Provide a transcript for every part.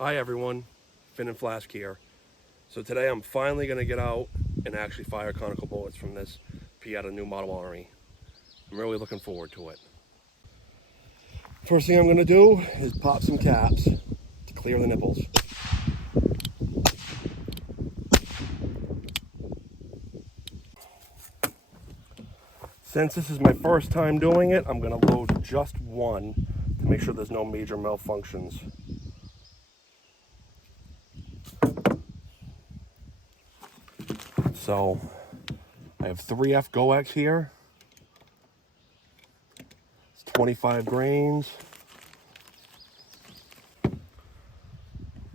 Hi everyone, Finn and Flask here. So today I'm finally going to get out and actually fire conical bullets from this Pietta new model army. I'm really looking forward to it. First thing I'm going to do is pop some caps to clear the nipples. Since this is my first time doing it, I'm going to load just one to make sure there's no major malfunctions. So I have 3F GoX here. It's 25 grains.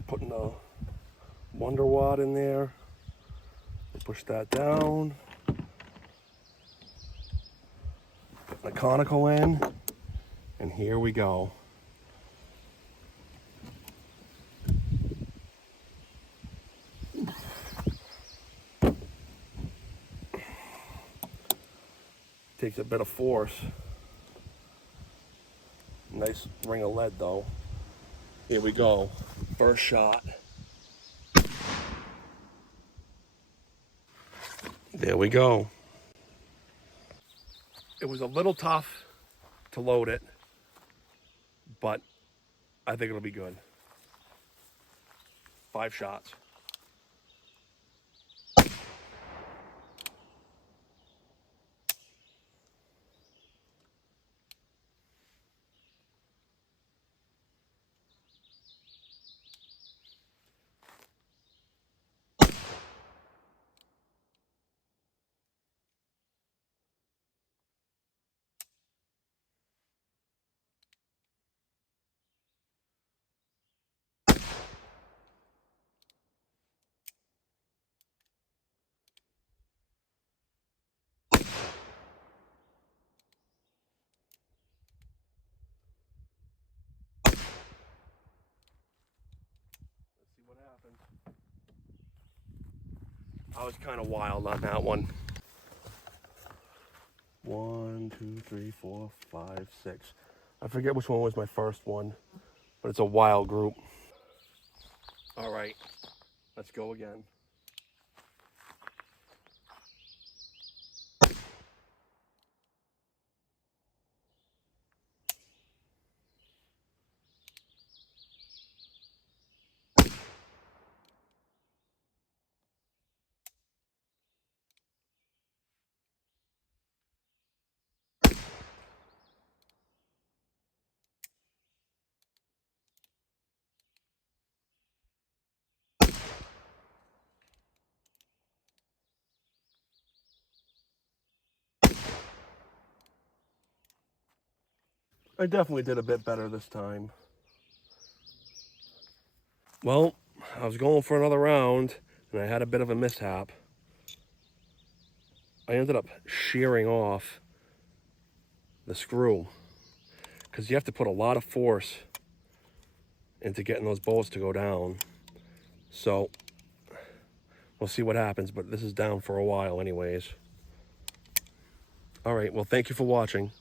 Putting a Wonder Wad in there. Push that down. Put the conical in, and here we go. Takes a bit of force. Nice ring of lead though. Here we go. First shot. There we go. It was a little tough to load it, but I think it'll be good. 5 shots. See what happens. I was kind of wild on that one. 1, 2, 3, 4, 5, 6. I forget which one was my first one, but it's a wild group. All right, let's go again. I definitely did a bit better this time. Well, I was going for another round, and I had a bit of a mishap. I ended up shearing off the screw, because you have to put a lot of force into getting those bolts to go down. So, we'll see what happens, but this is down for a while anyways. All right, well, thank you for watching.